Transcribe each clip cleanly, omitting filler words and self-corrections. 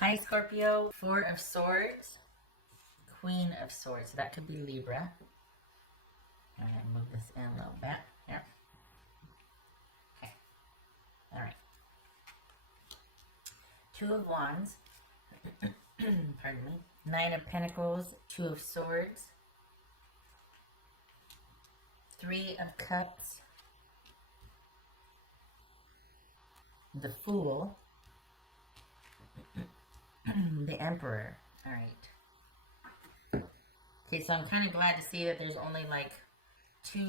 Hi, Scorpio. Four of Swords, Queen of Swords. So that could be Libra. I'm going to move this in a little bit. Here. Okay. All right. Two of Wands. Pardon me. Nine of Pentacles, Two of Swords, Three of Cups, the Fool, the Emperor. All right. Okay, so I'm kind of glad to see that there's only like two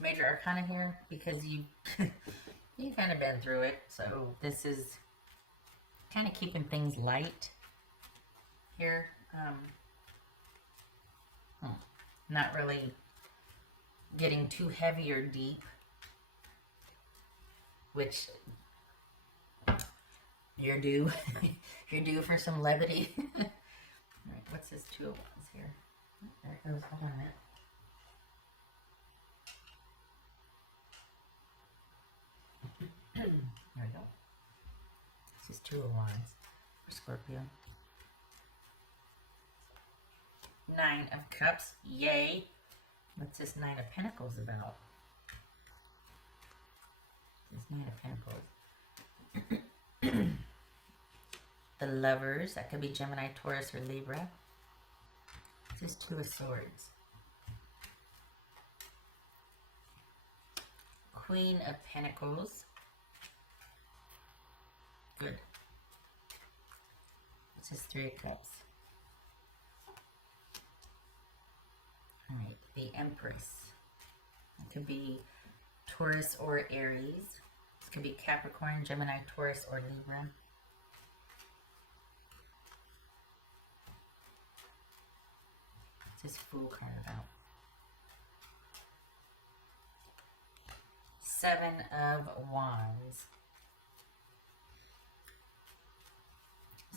major arcana here because you you kind of been through it. So this is kind of keeping things light here. Not really getting too heavy or deep, which you're due. You're due for some levity. All right, what's this Two of Wands here? There it goes. Hold on a minute. There we go. This is Two of Wands for Scorpio. Nine of Cups. Yay! What's this Nine of Pentacles about? This Nine of Pentacles. The Lovers. That could be Gemini, Taurus, or Libra. This is Two of Swords. Queen of Pentacles. Good. This is Three of Cups. Alright, the Empress. It could be Taurus or Aries. This could be Capricorn, Gemini, Taurus, or Libra. What's this Fool card about? Seven of Wands.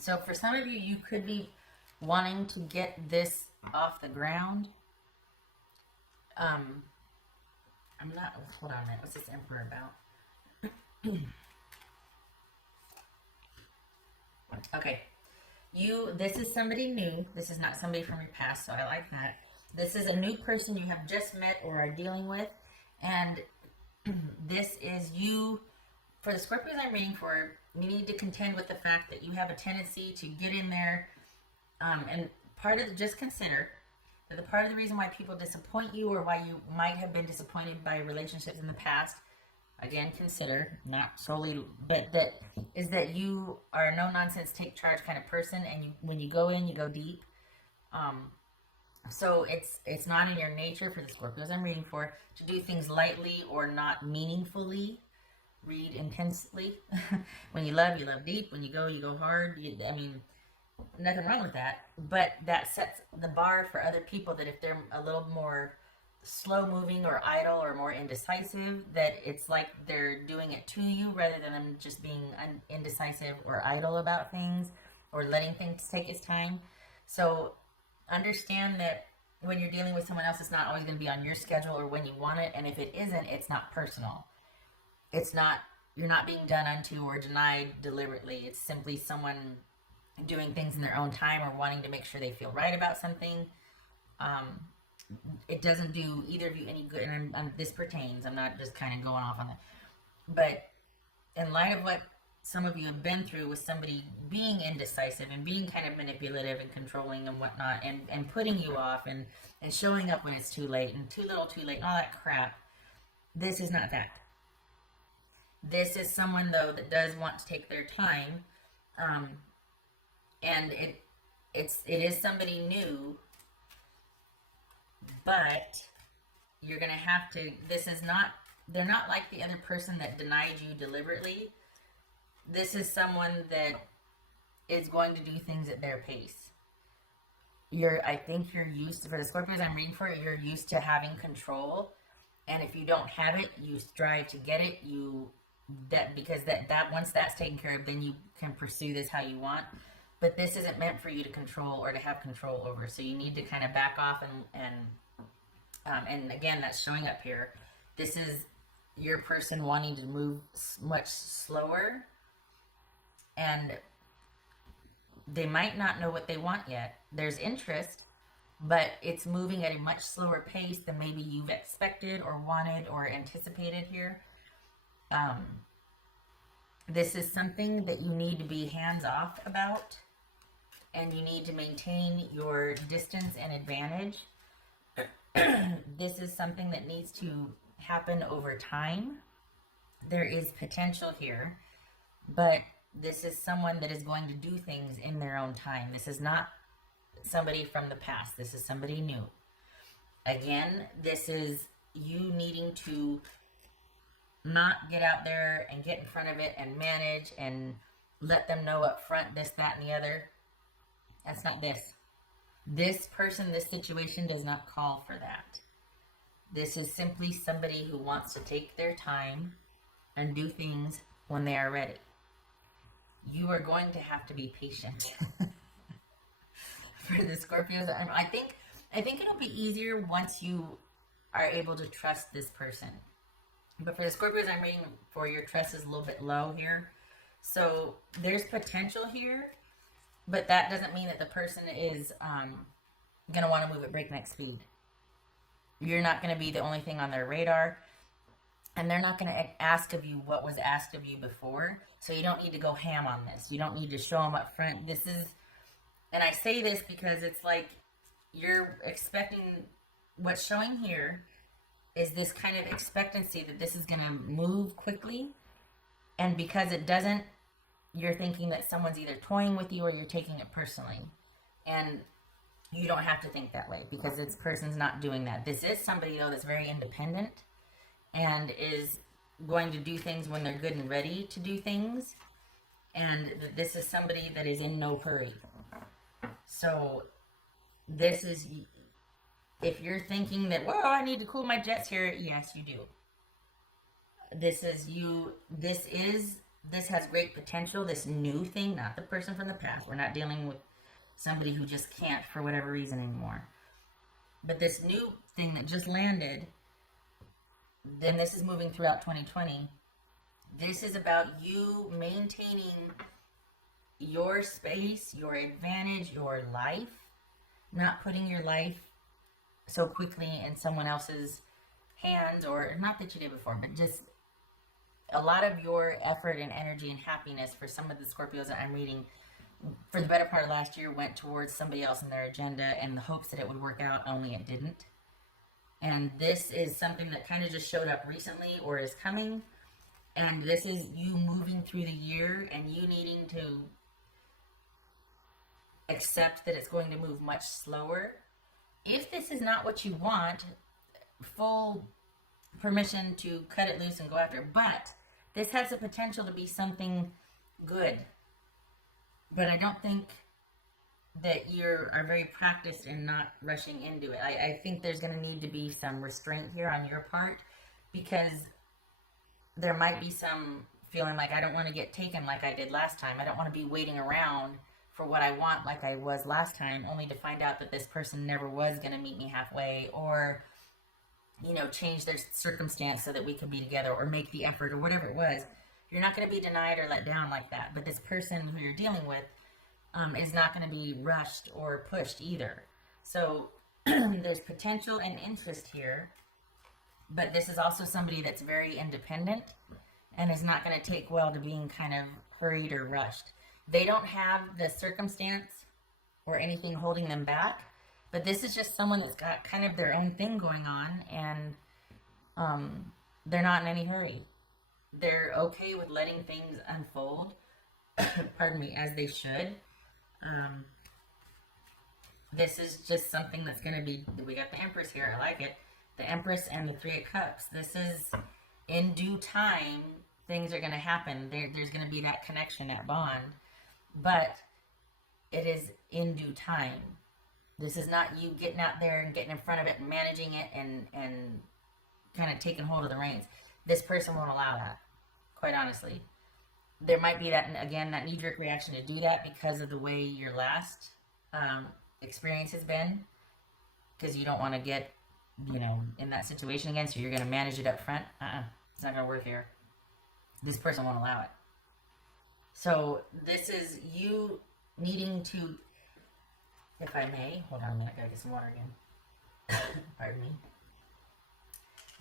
So for some of you, you could be wanting to get this off the ground. I'm not, hold on a minute, what's this Emperor about? Okay, this is somebody new. This is not somebody from your past, so I like that. This is a new person you have just met or are dealing with, and this is you. For the Scorpios I'm reading for, you need to contend with the fact that you have a tendency to get in there, and just consider that the part of the reason why people disappoint you or why you might have been disappointed by relationships in the past, again, consider, not solely, but that is that you are a no-nonsense, take-charge kind of person, and when you go in, you go deep. So it's not in your nature, for the Scorpios I'm reading for, to do things lightly or not meaningfully. Read intensely. When you love deep. When you go hard. I mean, nothing wrong with that. But that sets the bar for other people that if they're a little more slow moving or idle or more indecisive, that it's like they're doing it to you rather than them just being indecisive or idle about things or letting things take its time. So understand that when you're dealing with someone else, it's not always going to be on your schedule or when you want it. And if it isn't, it's not personal. It's not, you're not being done unto or denied deliberately. It's simply someone doing things in their own time or wanting to make sure they feel right about something. It doesn't do either of you any good. And this pertains, I'm not just kind of going off on that. But in light of what some of you have been through with somebody being indecisive and being kind of manipulative and controlling and whatnot, and putting you off and showing up when it's too late and too little too late and all that crap, this is not that. This is someone, though, that does want to take their time, and it is somebody new, but you're going to have to, they're not like the other person that denied you deliberately. This is someone that is going to do things at their pace. I think you're used to, for the Scorpios I'm reading for, you're used to having control, and if you don't have it, you strive to get it, because that once that's taken care of, then you can pursue this how you want. But this isn't meant for you to control or to have control over. So you need to kind of back off and again, that's showing up here. This is your person wanting to move much slower and They might not know what they want yet. There's interest, but it's moving at a much slower pace than maybe you've expected or wanted or anticipated here. Um, this is something that you need to be hands off about, and you need to maintain your distance and advantage. This is something that needs to happen over time. There is potential here, but this is someone that is going to do things in their own time. This is not somebody from the past. This is somebody new. Again, this is you needing to not get out there and get in front of it and manage and let them know up front this, that, and the other. That's not this. This person, this situation does not call for that. This is simply somebody who wants to take their time and do things when they are ready. You are going to have to be patient. For the Scorpios, I think it'll be easier once you are able to trust this person. But for the Scorpios I'm reading for, your trust is a little bit low here. So there's potential here, but that doesn't mean that the person is going to want to move at breakneck speed. You're not going to be the only thing on their radar. And they're not going to ask of you what was asked of you before. So you don't need to go ham on this. You don't need to show them up front. This is, and I say this because it's like you're expecting, what's showing here is this kind of expectancy that this is going to move quickly. And because it doesn't, you're thinking that someone's either toying with you or you're taking it personally. And you don't have to think that way because this person's not doing that. This is somebody, though, that's very independent and is going to do things when they're good and ready to do things. And this is somebody that is in no hurry. So this is, if you're thinking that, well, I need to cool my jets here, yes, you do. This has great potential, this new thing, not the person from the past. We're not dealing with somebody who just can't for whatever reason anymore. But this new thing that just landed, then this is moving throughout 2020. This is about you maintaining your space, your advantage, your life, not putting your life so quickly in someone else's hands, or not that you did before, but just a lot of your effort and energy and happiness for some of the Scorpios that I'm reading for the better part of last year went towards somebody else in their agenda and the hopes that it would work out, only it didn't. And this is something that kind of just showed up recently or is coming. And this is you moving through the year and you needing to accept that it's going to move much slower. If this is not what you want, full permission to cut it loose and go after it. But this has the potential to be something good. But I don't think that you are very practiced in not rushing into it. I think there's going to need to be some restraint here on your part, because there might be some feeling like I don't want to get taken like I did last time. I don't want to be waiting around for what I want like I was last time, only to find out that this person never was going to meet me halfway, or, you know, change their circumstance so that we could be together, or make the effort, or whatever it was. You're not going to be denied or let down like that. But this person who you're dealing with is not going to be rushed or pushed either. So there's potential and interest here, but this is also somebody that's very independent and is not going to take well to being kind of hurried or rushed. They don't have the circumstance or anything holding them back, but this is just someone that's got kind of their own thing going on, and they're not in any hurry. They're okay with letting things unfold, pardon me, as they should. This is just something that's going to be, we got the Empress here, I like it. The Empress and the Three of Cups. This is, in due time, things are going to happen. There's going to be that connection, that bond. But it is in due time. This is not you getting out there and getting in front of it and managing it and kind of taking hold of the reins. This person won't allow that, quite honestly. There might be that, again, that knee-jerk reaction to do that because of the way your last experience has been, because you don't want to get, you know, in that situation again, so you're going to manage it up front. It's not going to work here. This person won't allow it. So this is you needing to, if I may, hold on a minute, I gotta get some water again. Pardon me.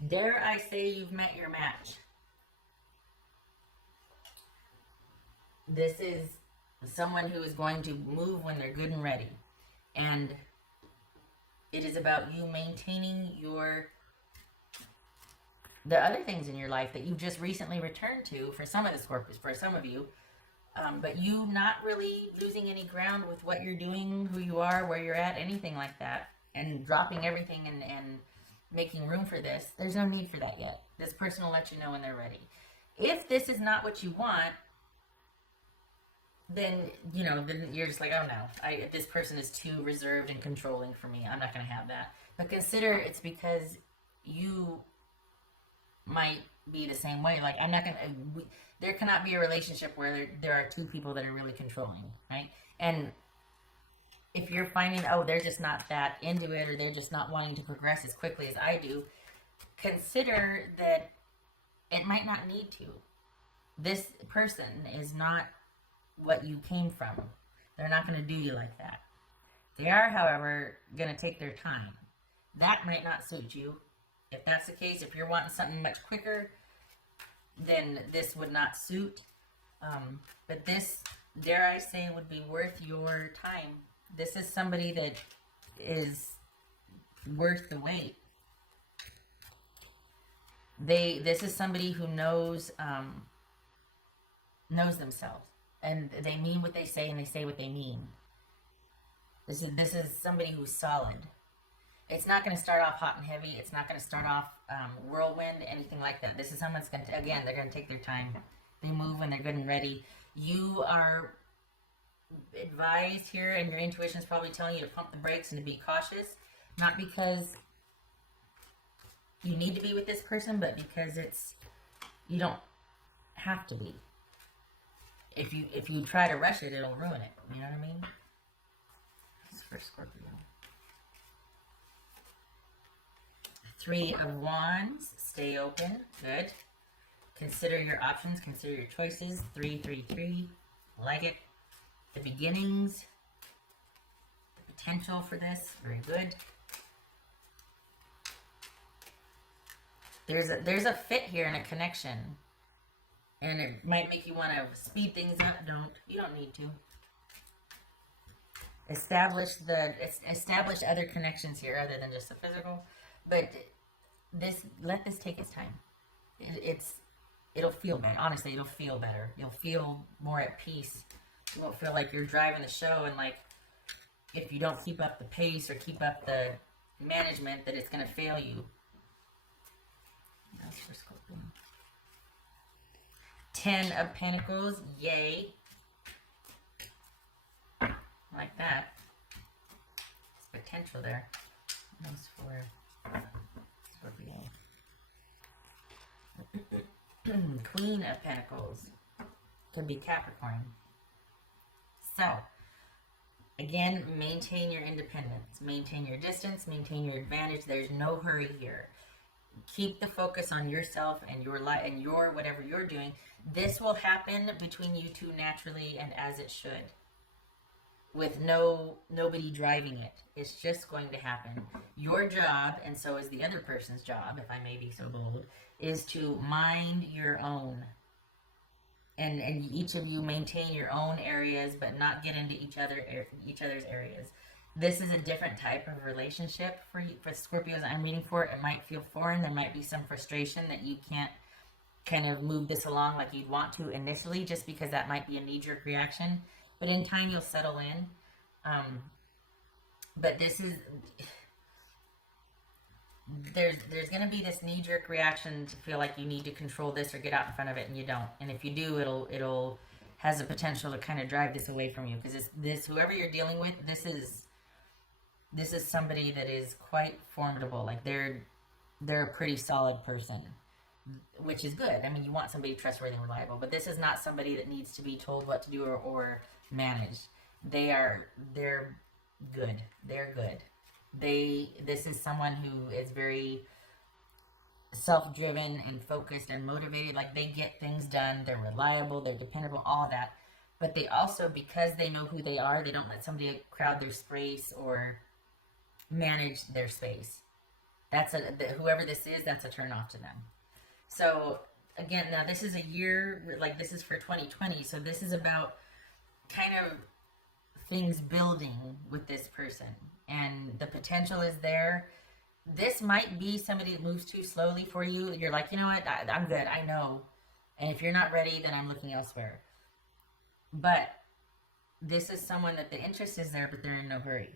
Dare I say you've met your match? This is someone who is going to move when they're good and ready. And it is about you maintaining the other things in your life that you've just recently returned to for some of the Scorpios, for some of you. But you not really losing any ground with what you're doing, who you are, where you're at, anything like that. And dropping everything and making room for this. There's no need for that yet. This person will let you know when they're ready. If this is not what you want, then, then you're just like, oh no, this person is too reserved and controlling for me. I'm not going to have that. But consider it's because you might be the same way. Like, I'm not going to, there cannot be a relationship where there are two people that are really controlling, right? And if you're finding, oh, they're just not that into it, or they're just not wanting to progress as quickly as I do, consider that it might not need to. This person is not what you came from. They're not going to do you like that. They are, however, going to take their time. That might not suit you. If that's the case, if you're wanting something much quicker, then this would not suit. But this, dare I say, would be worth your time. This is somebody that is worth the wait. This is somebody who knows themselves. And they mean what they say, and they say what they mean. This is somebody who's solid. It's not going to start off hot and heavy. It's not going to start off whirlwind, anything like that. This is someone that's going to, again, they're going to take their time. They move when they're good and ready. You are advised here, and your intuition is probably telling you to pump the brakes and to be cautious. Not because you need to be with this person, but because you don't have to be. If you try to rush it, it'll ruin it. You know what I mean? This is for Scorpio. 3 of Wands. Stay open. Good. Consider your options. Consider your choices. 3, 3, 3. Like it. The beginnings. The potential for this. Very good. There's a fit here and a connection. And it might make you want to speed things up. You don't need to. Establish other connections here other than just the physical. But let this take its time. It'll feel better. Honestly, it'll feel better. You'll feel more at peace. You won't feel like you're driving the show and like if you don't keep up the pace or keep up the management that it's going to fail you. That's for Scorpio. 10 of Pentacles, yay. Like that. There's potential there. That's for Scorpio. Queen of Pentacles. Could be Capricorn. So, again, maintain your independence. Maintain your distance. Maintain your advantage. There's no hurry here. Keep the focus on yourself and your life and your whatever you're doing. This will happen between you two naturally and as it should. With nobody driving it. It's just going to happen. Your job, and so is the other person's job, if I may be so bold, is to mind your own. And each of you maintain your own areas, but not get into each other's areas. This is a different type of relationship for Scorpios I'm reading for. It might feel foreign. There might be some frustration that you can't kind of move this along like you'd want to initially, just because that might be a knee-jerk reaction. But in time, you'll settle in. But this is... There's going to be this knee-jerk reaction to feel like you need to control this or get out in front of it, and you don't. And if you do, it'll has the potential to kind of drive this away from you. Because this whoever you're dealing with, this is somebody that is quite formidable. Like, they're a pretty solid person, which is good. I mean, you want somebody trustworthy and reliable, but this is not somebody that needs to be told what to do or managed. They're good. They're good. This is someone who is very self-driven and focused and motivated. Like, they get things done. They're reliable. They're dependable. All that. But they also, because they know who they are, they don't let somebody crowd their space or manage their space. Whoever this is, that's a turn off to them. So again, now this is a year, like this is for 2020, so this is about kind of things building with this person, and the potential is there. This might be somebody that moves too slowly for you. You're like, you know what, I'm good, I know. And if you're not ready, then I'm looking elsewhere. But this is someone that the interest is there, but they're in no hurry.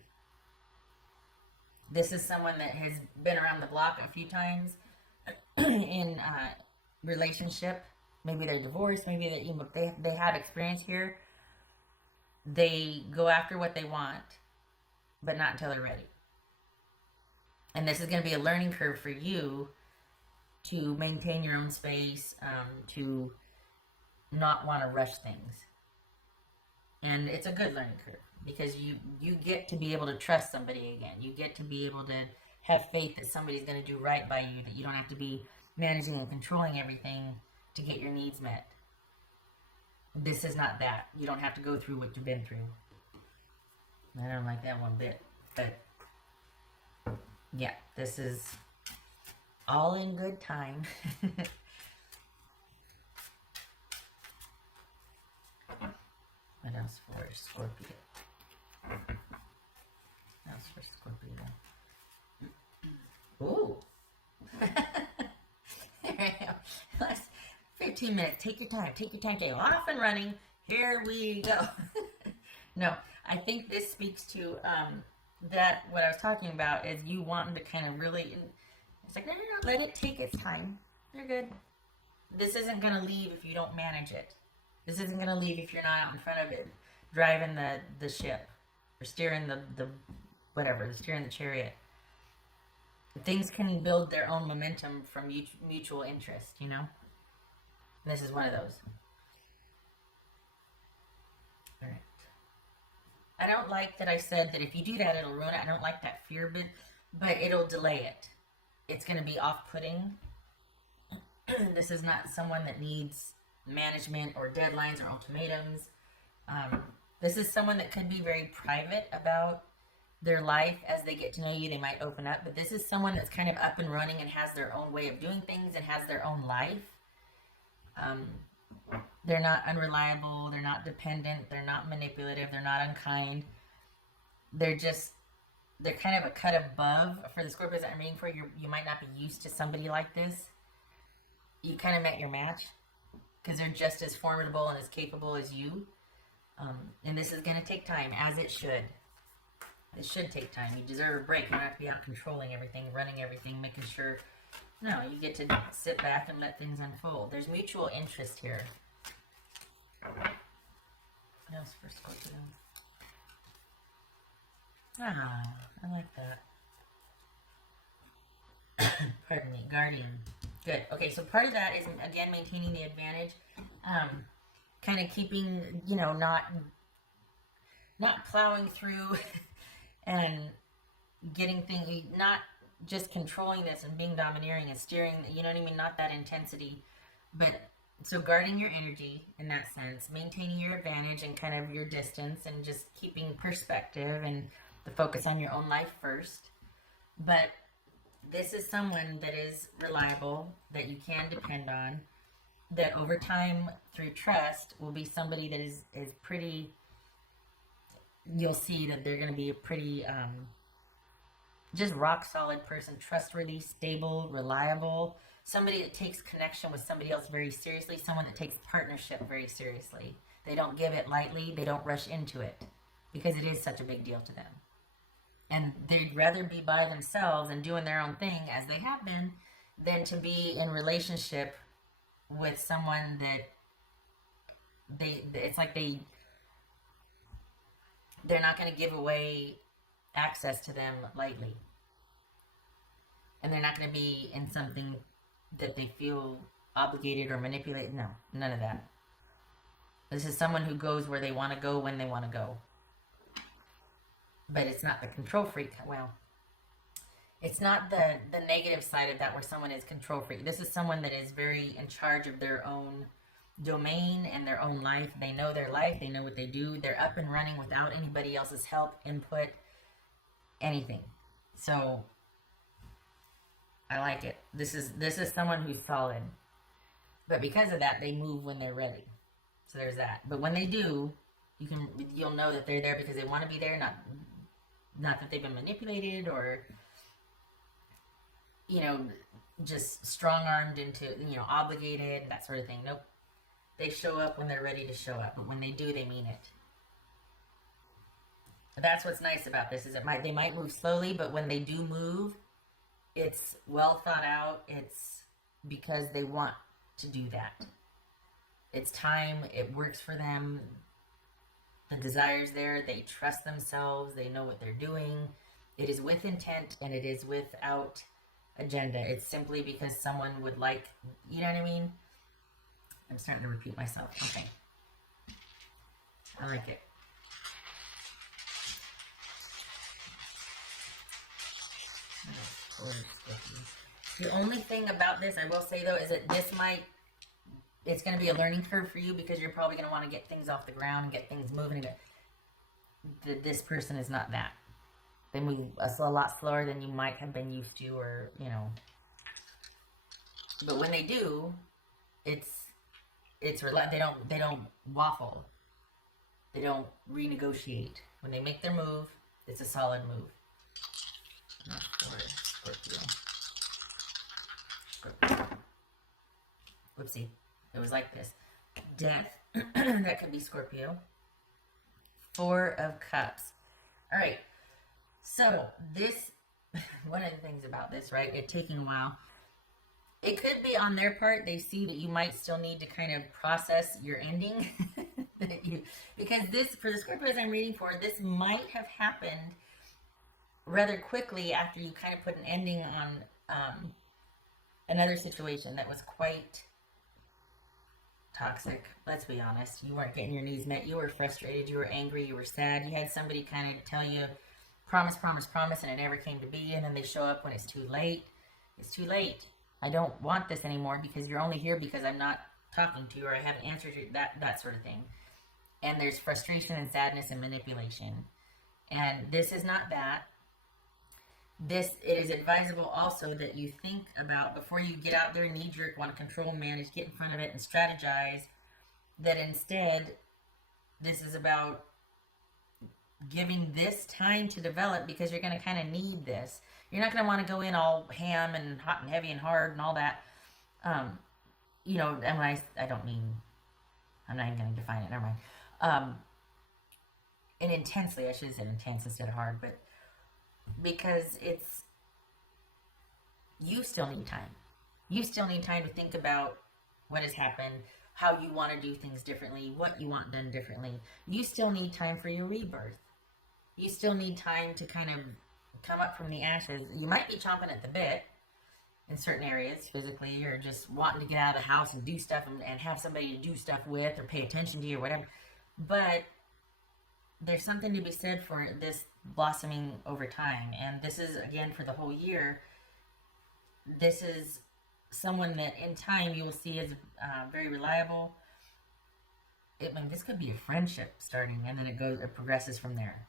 This is someone that has been around the block a few times in relationship. Maybe they're divorced. Maybe they have experience here. They go after what they want, but not until they're ready. And this is going to be a learning curve for you to maintain your own space, to not want to rush things. And it's a good learning curve because you get to be able to trust somebody again. You get to be able to have faith that somebody's going to do right by you, that you don't have to be managing and controlling everything to get your needs met. This is not that. You don't have to go through what you've been through. I don't like that one bit. But yeah, this is all in good time. What else for Scorpio? What else for Scorpio? Ooh. Last 15 minutes. Take your time. Take your time. Take off and running. Here we go. No, I think this speaks to that. What I was talking about is you wanting to kind of really. It's like, no, let it take its time. You're good. This isn't going to leave if you don't manage it. This isn't going to leave if you're not out in front of it, driving the ship, or steering steering the chariot. Things can build their own momentum from mutual interest, you know? And this is one of those. All right. I don't like that I said that if you do that, it'll ruin it. I don't like that fear bit, but it'll delay it. It's going to be off-putting. This is not someone that needs management or deadlines or ultimatums. This is someone that could be very private about their life. As they get to know you, they might open up, but this is someone that's kind of up and running and has their own way of doing things and has their own life. They're not unreliable, they're not dependent, they're not manipulative, they're not unkind. They're kind of a cut above. For the Scorpios that I'm reading for, you might not be used to somebody like this. You kind of met your match because they're just as formidable and as capable as you. And this is going to take time, as it should. It should take time. You deserve a break. You don't have to be out controlling everything, running everything, making sure. No, you get to sit back and let things unfold. There's mutual interest here. What else for Scorpio? Ah, I like that. Pardon me, Guardian. Good. Okay, so part of that is, again, maintaining the advantage. Kind of keeping, not plowing through and getting things, not just controlling this and being domineering and steering, you know what I mean? Not that intensity. But, so guarding your energy in that sense, maintaining your advantage and kind of your distance and just keeping perspective and the focus on your own life first. But this is someone that is reliable, that you can depend on, that over time, through trust, will be somebody that is pretty, you'll see that they're going to be a pretty, just rock solid person, trustworthy, stable, reliable, somebody that takes connection with somebody else very seriously, someone that takes partnership very seriously. They don't give it lightly, they don't rush into it, because it is such a big deal to them. And they'd rather be by themselves and doing their own thing, as they have been, than to be in relationship with someone that it's like they're not going to give away access to them lightly. And they're not going to be in something that they feel obligated or manipulated. No, none of that. This is someone who goes where they want to go when they want to go. But it's not the control freak. Well, it's not the negative side of that where someone is control freak. This is someone that is very in charge of their own domain and their own life. They know their life. They know what they do. They're up and running without anybody else's help, input, anything. So I like it. This is someone who's solid. But because of that, they move when they're ready. So there's that. But when they do, you'll know that they're there because they want to be there, not that they've been manipulated or, you know, just strong-armed into, you know, obligated, that sort of thing. Nope. They show up when they're ready to show up. But when they do, they mean it. That's what's nice about this, is they might move slowly, but when they do move, it's well thought out. It's because they want to do that. It's time. It works for them. The desire's there. They trust themselves. They know what they're doing. It is with intent, and it is without agenda. It's simply because someone would like, you know what I mean? I'm starting to repeat myself. Okay. I like it. The only thing about this, I will say though, is that it's going to be a learning curve for you, because you're probably going to want to get things off the ground and get things moving. This person is not that. They move a lot slower than you might have been used to, or, you know. But when they do, they don't waffle. They don't renegotiate. When they make their move, it's a solid move. Not for Scorpio. Whoopsie. It was like this. Death. That could be Scorpio. 4 of Cups. Alright. So, this, one of the things about this, right, it taking a while, it could be on their part, they see that you might still need to kind of process your ending. Because this, for the Scorpios I'm reading for, this might have happened rather quickly after you kind of put an ending on another situation that was quite toxic. Let's be honest. You weren't getting your needs met. You were frustrated. You were angry. You were sad. You had somebody kind of tell you, promise, promise, promise, and it never came to be. And then they show up when it's too late. It's too late. I don't want this anymore because you're only here because I'm not talking to you, or I haven't answered you, that sort of thing. And there's frustration and sadness and manipulation. And this is not that. It is advisable also that you think about, before you get out there and knee-jerk, want to control, manage, get in front of it, and strategize, that instead, this is about giving this time to develop, because you're going to kind of need this. You're not going to want to go in all ham and hot and heavy and hard and all that. You know, and I don't mean, I'm not even going to define it, never mind. And intensely, I should have said intense instead of hard, but because you still need time. You still need time to think about what has happened, how you want to do things differently, what you want done differently. You still need time for your rebirth. You still need time to kind of come up from the ashes. You might be chomping at the bit in certain areas, physically, or just wanting to get out of the house and do stuff and have somebody to do stuff with or pay attention to you or whatever. But there's something to be said for this blossoming over time. And this is, again, for the whole year. This is someone that in time you will see as very reliable. This could be a friendship starting, and then it progresses from there.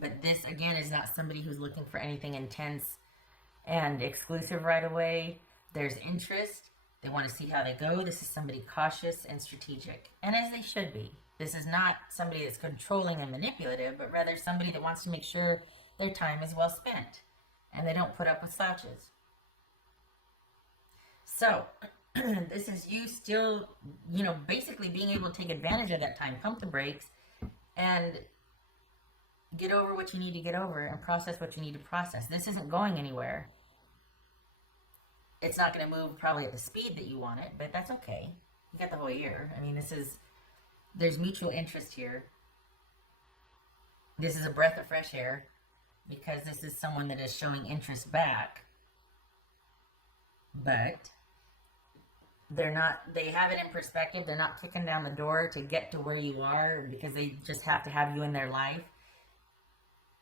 But this, again, is not somebody who's looking for anything intense and exclusive right away. There's interest. They want to see how they go. This is somebody cautious and strategic, and as they should be. This is not somebody that's controlling and manipulative, but rather somebody that wants to make sure their time is well spent, and they don't put up with slouches. So, this is you still, basically being able to take advantage of that time, pump the brakes, and get over what you need to get over and process what you need to process. This isn't going anywhere. It's not going to move probably at the speed that you want it, but that's okay. You got the whole year. There's mutual interest here. This is a breath of fresh air, because this is someone that is showing interest back. But they have it in perspective. They're not kicking down the door to get to where you are because they just have to have you in their life.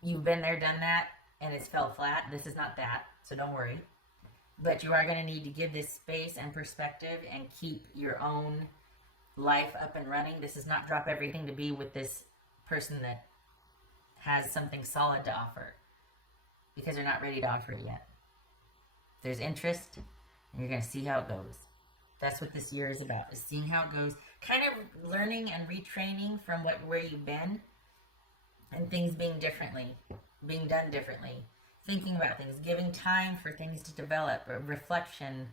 You've been there, done that, and it's fell flat. This is not that, so don't worry. But you are going to need to give this space and perspective and keep your own life up and running. This is not drop everything to be with this person that has something solid to offer, because they're not ready to offer it yet. There's interest, and you're going to see how it goes. That's what this year is about, is seeing how it goes. Kind of learning and retraining from where you've been, and things being done differently. Thinking about things, giving time for things to develop, reflection,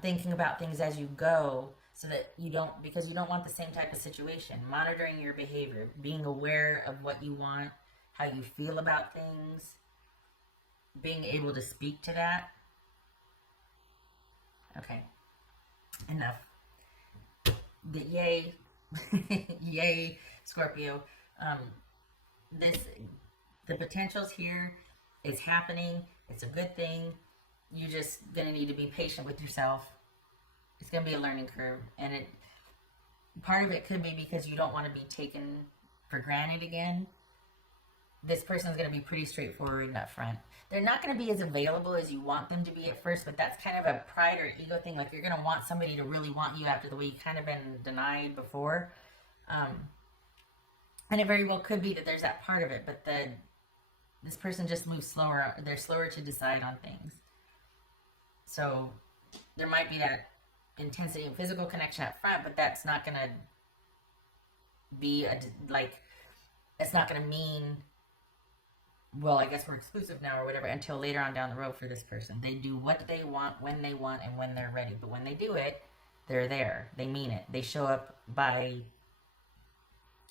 thinking about things as you go, so that because you don't want the same type of situation. Monitoring your behavior, being aware of what you want, how you feel about things, being able to speak to that. Okay, enough. Yay, yay, Scorpio. The potential's here. It's happening. It's a good thing. You're just gonna need to be patient with yourself. It's gonna be a learning curve, and part of it could be because you don't want to be taken for granted again. This person's going to be pretty straightforward and upfront. They're not going to be as available as you want them to be at first, but that's kind of a pride or ego thing. Like, you're going to want somebody to really want you after the way you've kind of been denied before. And it very well could be that there's that part of it, but this person just moves slower. They're slower to decide on things. So there might be that intensity and physical connection up front, but that's not going to be it's not going to mean, well, I guess we're exclusive now or whatever, until later on down the road for this person. They do what they want, when they want, and when they're ready. But when they do it, they're there. They mean it. They show up because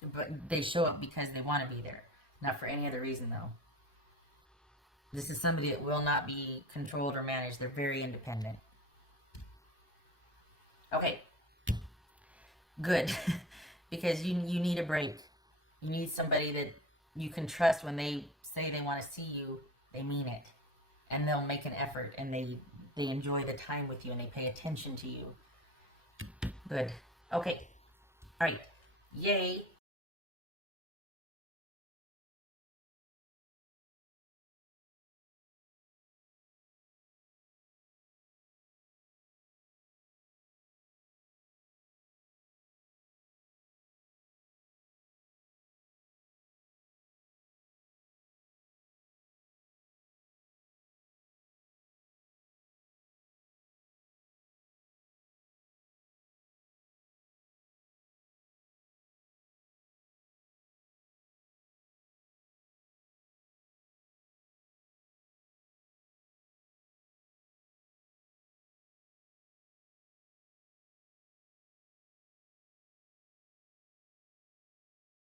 they want to be there. Not for any other reason, though. This is somebody that will not be controlled or managed. They're very independent. Okay. Good. Because you need a break. You need somebody that you can trust. When they say they want to see you, they mean it. And they'll make an effort, and they enjoy the time with you, and they pay attention to you. Good. Okay. All right. Yay.